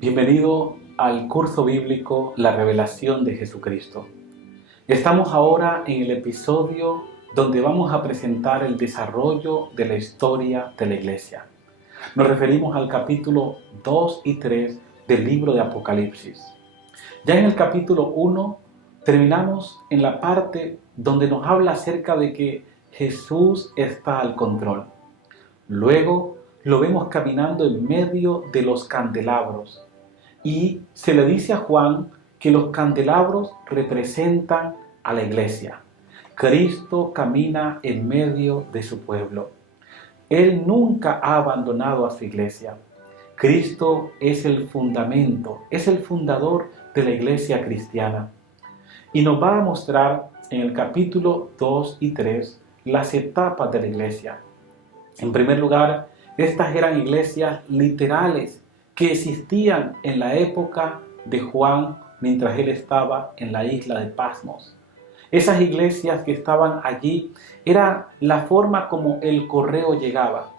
Bienvenido al curso bíblico La Revelación de Jesucristo. Estamos ahora en el episodio donde vamos a presentar el desarrollo de la historia de la Iglesia. Nos referimos al capítulo 2 y 3 del libro de Apocalipsis. Ya en el capítulo 1 terminamos en la parte donde nos habla acerca de que Jesús está al control. Luego lo vemos caminando en medio de los candelabros. Y se le dice a Juan que los candelabros representan a la iglesia. Cristo camina en medio de su pueblo. Él nunca ha abandonado a su iglesia. Cristo es el fundamento, es el fundador de la iglesia cristiana. Y nos va a mostrar en el capítulo 2 y 3 las etapas de la iglesia. En primer lugar, estas eran iglesias literales que existían en la época de Juan mientras él estaba en la isla de Patmos. Esas iglesias que estaban allí era la forma como el correo llegaba.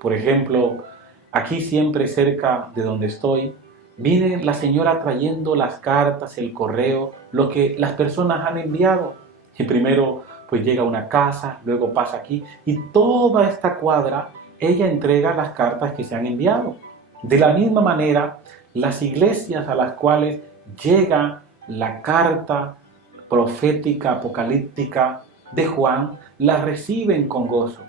Por ejemplo, aquí siempre cerca de donde estoy, viene la señora trayendo las cartas, el correo, lo que las personas han enviado. Y primero pues llega a una casa, luego pasa aquí y toda esta cuadra ella entrega las cartas que se han enviado. De la misma manera, las iglesias a las cuales llega la carta profética, apocalíptica de Juan, las reciben con gozo.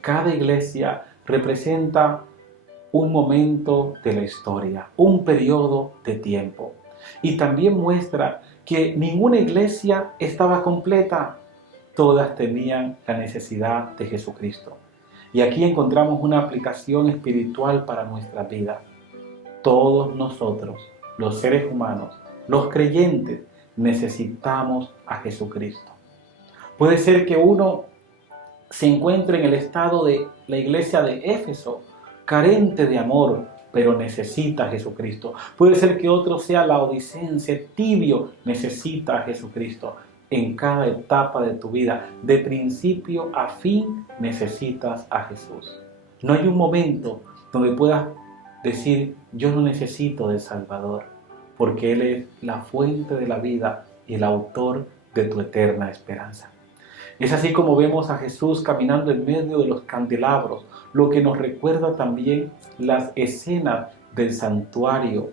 Cada iglesia representa un momento de la historia, un periodo de tiempo. Y también muestra que ninguna iglesia estaba completa. Todas tenían la necesidad de Jesucristo. Y aquí encontramos una aplicación espiritual para nuestra vida. Todos nosotros, los seres humanos, los creyentes, necesitamos a Jesucristo. Puede ser que uno se encuentre en el estado de la iglesia de Éfeso, carente de amor, pero necesita a Jesucristo. Puede ser que otro sea laodicense, tibio, necesita a Jesucristo. En cada etapa de tu vida, de principio a fin, necesitas a Jesús. No hay un momento donde puedas decir, yo no necesito del Salvador, porque Él es la fuente de la vida y el autor de tu eterna esperanza. Es así como vemos a Jesús caminando en medio de los candelabros, lo que nos recuerda también las escenas del santuario,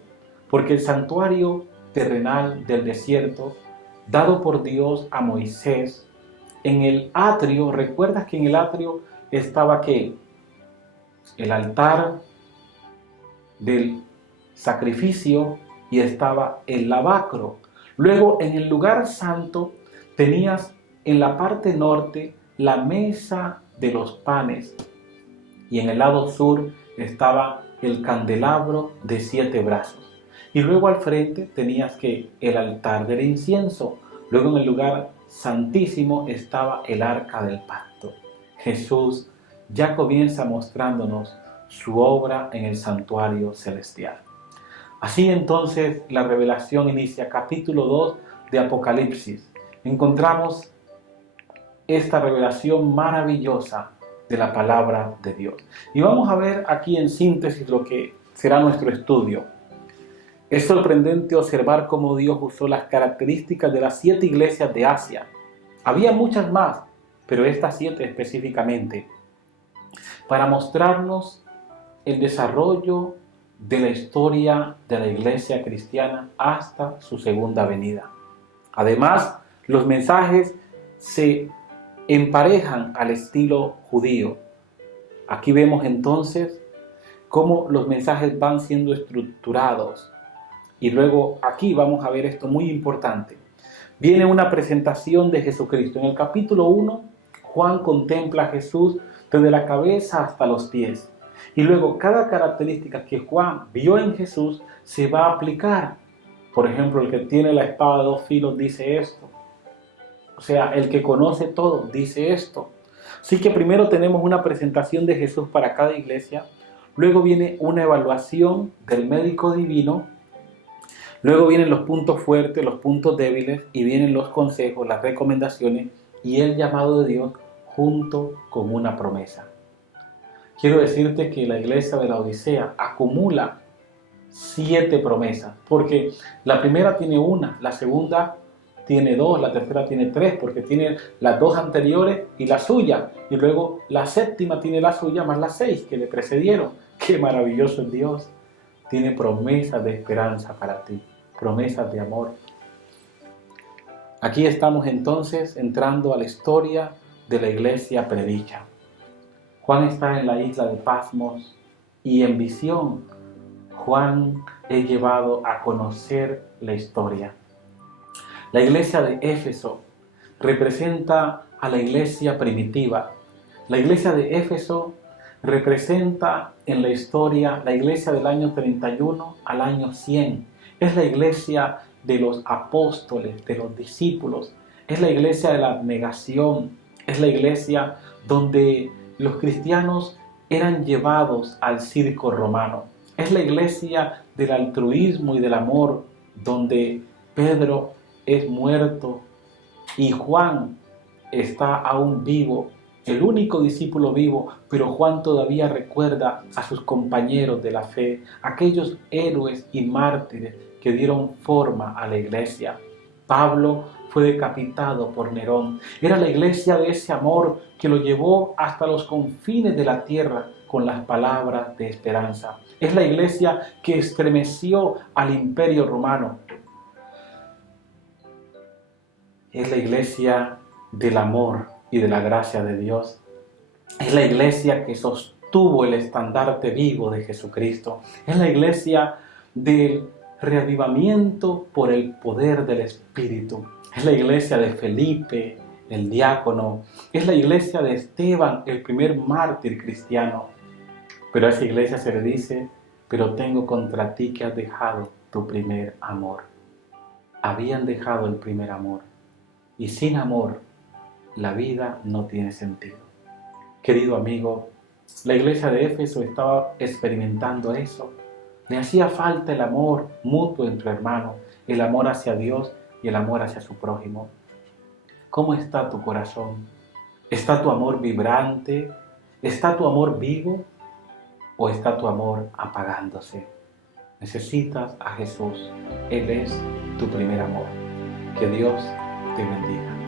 porque el santuario terrenal del desierto, dado por Dios a Moisés, en el atrio, ¿recuerdas que en el atrio estaba qué? El altar del sacrificio y estaba el lavacro. Luego en el lugar santo tenías en la parte norte la mesa de los panes y en el lado sur estaba el candelabro de 7 brazos. Y luego al frente tenías que el altar del incienso. Luego en el lugar santísimo estaba el arca del pacto. Jesús ya comienza mostrándonos su obra en el santuario celestial. Así entonces la revelación inicia, capítulo 2 de Apocalipsis. Encontramos esta revelación maravillosa de la palabra de Dios. Y vamos a ver aquí en síntesis lo que será nuestro estudio. Es sorprendente observar cómo Dios usó las características de las 7 iglesias de Asia. Había muchas más, pero estas 7 específicamente, para mostrarnos el desarrollo de la historia de la iglesia cristiana hasta su segunda venida. Además, los mensajes se emparejan al estilo judío. Aquí vemos entonces cómo los mensajes van siendo estructurados. Y luego aquí vamos a ver esto muy importante. Viene una presentación de Jesucristo. En el capítulo 1, Juan contempla a Jesús desde la cabeza hasta los pies. Y luego cada característica que Juan vio en Jesús se va a aplicar. Por ejemplo, el que tiene la espada de 2 filos dice esto. O sea, el que conoce todo dice esto. Así que primero tenemos una presentación de Jesús para cada iglesia. Luego viene una evaluación del médico divino. Luego vienen los puntos fuertes, los puntos débiles, y vienen los consejos, las recomendaciones y el llamado de Dios junto con una promesa. Quiero decirte que la iglesia de la Odisea acumula 7 promesas, porque la primera tiene una, la segunda tiene 2, la tercera tiene 3, porque tiene las 2 anteriores y la suya, y luego la séptima tiene la suya más las 6 que le precedieron. ¡Qué maravilloso es Dios! Tiene promesas de esperanza para ti, promesas de amor. Aquí estamos entonces entrando a la historia de la iglesia predicha. Juan está en la isla de Patmos y en visión Juan es llevado a conocer la historia. La iglesia de Éfeso representa a la iglesia primitiva. La iglesia de Éfeso representa en la historia la iglesia del año 31 al año 100. Es la iglesia de los apóstoles, de los discípulos. Es la iglesia de la abnegación. Es la iglesia donde los cristianos eran llevados al circo romano. Es la iglesia del altruismo y del amor, donde Pedro es muerto y Juan está aún vivo, el único discípulo vivo, pero Juan todavía recuerda a sus compañeros de la fe, aquellos héroes y mártires que dieron forma a la iglesia. Pablo fue decapitado por Nerón. Era la iglesia de ese amor que lo llevó hasta los confines de la tierra con las palabras de esperanza. Es la iglesia que estremeció al imperio romano. Es la iglesia del amor y de la gracia de Dios. Es la iglesia que sostuvo el estandarte vivo de Jesucristo. Es la iglesia del reavivamiento por el poder del Espíritu. Es la iglesia de Felipe, el diácono. Es la iglesia de Esteban, el primer mártir cristiano. Pero a esa iglesia se le dice: pero tengo contra ti que has dejado tu primer amor. Habían dejado el primer amor. Y sin amor, la vida no tiene sentido. Querido amigo, la iglesia de Éfeso estaba experimentando eso. Le hacía falta el amor mutuo entre hermanos, el amor hacia Dios y el amor hacia su prójimo. ¿Cómo está tu corazón? ¿Está tu amor vibrante? ¿Está tu amor vivo? ¿O está tu amor apagándose? Necesitas a Jesús. Él es tu primer amor. Que Dios te bendiga.